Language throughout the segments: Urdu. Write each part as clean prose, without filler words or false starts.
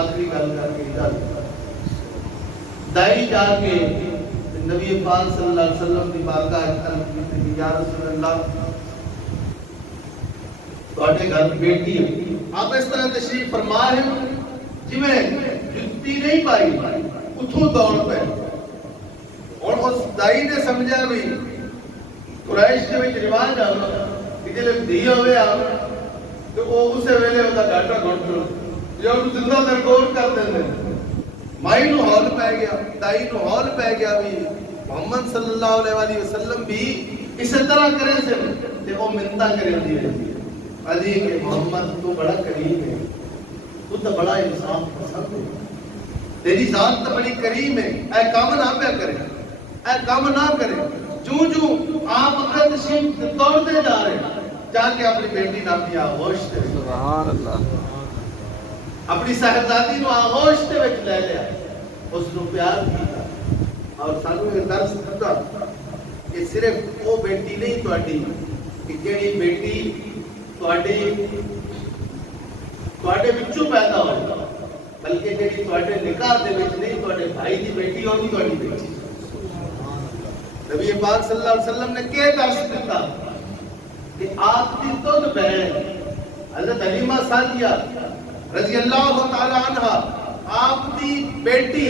آخری گل کر کے اجازت دائی جا کے نبی پاک صلی اللہ علیہ وسلم کی بارگاہ طلب کی کہ یا رسول اللہ تواڈے گھر بیٹی ہے. آپ اس طرح تشریف فرما رہے ہو جی میں جتی نہیں پائی اتھوں دوڑ پہ. اور اس دائی نے سمجھا بھی قریش کے وچ رواج آ کہ جے دھی ہوے آ تو وہ اسے ویلے ہوتا ڈاٹا گھٹ لو یا وہ زندہ درگور کر دیں. مائی نو ہال پہ گیا, دائی نو ہال پہ گیا بھی محمد صلی اللہ علیہ وسلم بھی اسی طرح کرے سے تے وہ منتا کرے دی رہی علی کہ محمد تو بڑا کریم ہے, تو بڑا انصاف پسند ہے, تیری ذات تو بڑی کریم ہے, اے کام نہ پہ کرے, اے کام نہ کرے. جو آپ اگر تشریف توڑتے جا رہے ہیں جا کے اپنی بیٹی نام کی آغوش دے, سبحان اللہ, اپنی صاحبزادی نو آغوش دے وچ لے لیا, اس نو پیار کیتا اور سانو یہ درس دتا کہ صرف وہ بیٹی نہیں تواڈی کہ جیڑی بیٹی تواڈے وچوں پیدا ہوئی بلکہ جیڑی تواڈے نکاح دے وچ نہیں تواڈے بھائی دی بیٹی اور بھی تواڈی بیٹی. نبی پاک صلی اللہ علیہ وسلم نے کیا درس دیتا کہ آپ کی خود بہن حضرت حلیمہ سعدیہ رضی اللہ تعالی عنہ آپ کی بیٹی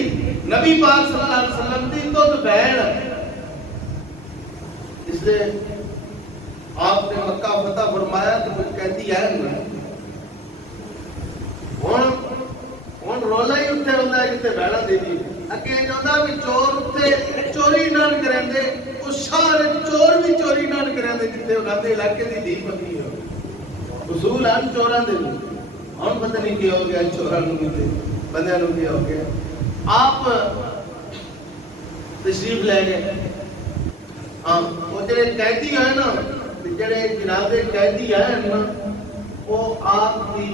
نبی پاک صلی اللہ علیہ وسلم کی خود بہن, اس لیے آپ نے مکہ فتح فرمایا تو کچھ کہتی ہے ہن رولا ہی اٹھے ہوتا ہے کتے بہنا دے دی اگے چاہتا بھی چور اتنے چوری نہ کریں دے, اس شہر چور بھی چوری نہ کریں دے جتنے انہوں نے علاقے دی دی پتنی ہو اصول ہیں چوراں دے بھی ہن پتہ نہیں کیا ہو گیا چوراں نوں تے بندیاں نوں کیا ہو گیا. آپ تشریف لے گئے, ہاں وہ جڑے قیدی ہیں نا جڑے جناب قیدی ہیں نا وہ آپ کی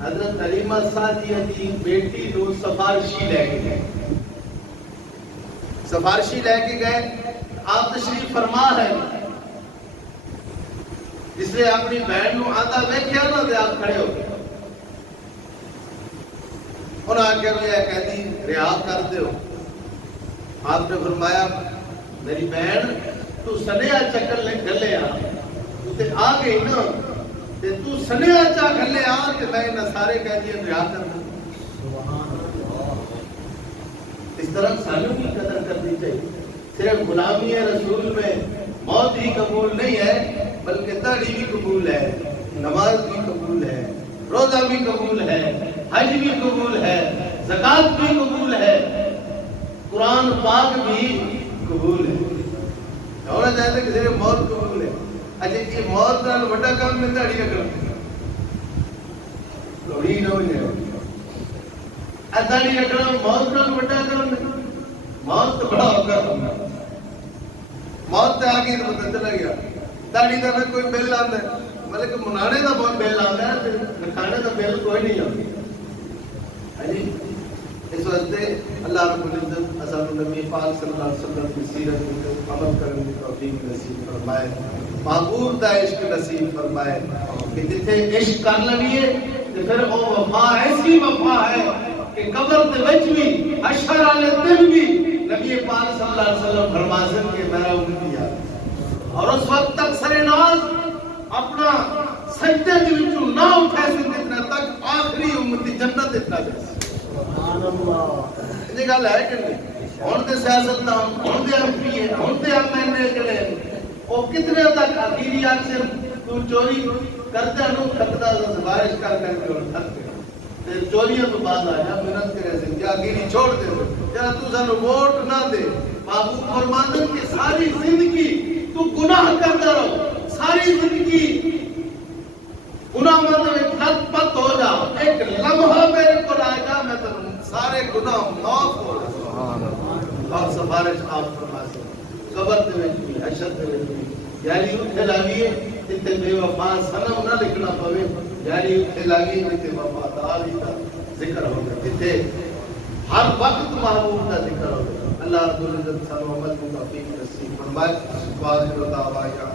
حضرت حلیمہ سعدیہ کی بیٹی نو سفارشی لے کے گئے, سفارشی لے کے گئے. آپ تشریف فرما ہے جس نے اپنی بہن نو آتا ویکھیا نا تے آپ کھڑے ہو گئے, انہاں آگے بھی قیدی رہا کر دیو. آپ نے فرمایا میری بہن تو سنیا چکر لے گلے تے آ گئی نا تے تو سنیا چا گلے تے میں نہ سارے قیدیاں رہا کر دوں. اس طرح سانوں کی قدر کرنی چاہیے. صرف غلامی رسول میں موت ہی قبول نہیں ہے بلکہ داڑھی بھی قبول ہے, نماز بھی قبول ہے, روزہ بھی قبول ہے, حج بھی قبول ہے, زکات بھی قبول ہے, قرآن پاک بھی قبول ہے. ہونا چاہتے کہ صرف موت قبول ہے. اچھا یہ موت نال بڑا کام میں داڑھی رکھنا لوڑی نہ ہو جائے, داڑھی رکھنا موت نال بڑا کام ہے. موت تو بڑا ہوگا, موت تے آگئی تو پتہ چلا گیا. داڑھی دا کوئی بل آندا ہے مطلب منانے دا بہت بل آندا ہے تے کھانے دا بل کوئی نہیں آندا. اس واسطے اللہ رب العزت اصل نبی پاک صلی اللہ علیہ وسلم کی سیرت پر عمل کرنے کی توفیق نصیب فرمائے, معقول دا عشق نصیب فرمائے کہ جتھے عشق کر لئیے تے پھر وہ وفا ایسی وفا ہے کہ قبر دے وچ بھی حشر والے دن بھی نبی پاک صلی اللہ علیہ وسلم فرماسن کے میرا امتی ہے. اور اس وقت تک سر ناز اپنا سجدے دے وچوں نہ اٹھا سکتے تک آخری امتی جنت اتنا جائے. یہ گل ہے کہ نہیں؟ ہن تے سیاستدان ہن تے ایم پی ہن تے ایم این اے جڑے او کتنے تک آخری اکثر تو چوری کرتے نو خطا سفارش کر کے تھک تے چوریاں تو بعد آ جا محنت کرے سے کیا آخری چھوڑ دے جڑا تو سانو ووٹ نہ دے. محبوب فرماتے کہ ساری زندگی تو گناہ کرتا رہو, ساری زندگی گناہ میں لت پت ہو جا, ایک لمحہ میرے کو آئے گا میں تو سارے گناہ معاف ہو جائے. اور سفارش آپ فرماتے قبر دے وچ بھی حشر دے وچ بھی یاری اٹھے لاگیے جتے بے وفا سنم نہ لکھنا پوے, یاری اٹھے لاگیے جتے وفادار ہی کا ذکر ہوگا, جتے ہر وقت محبوب کا ذکر ہوگا. اللہ رب العزت سانو عمل کو توفیق نصیب فرمائے. واخر دعوانا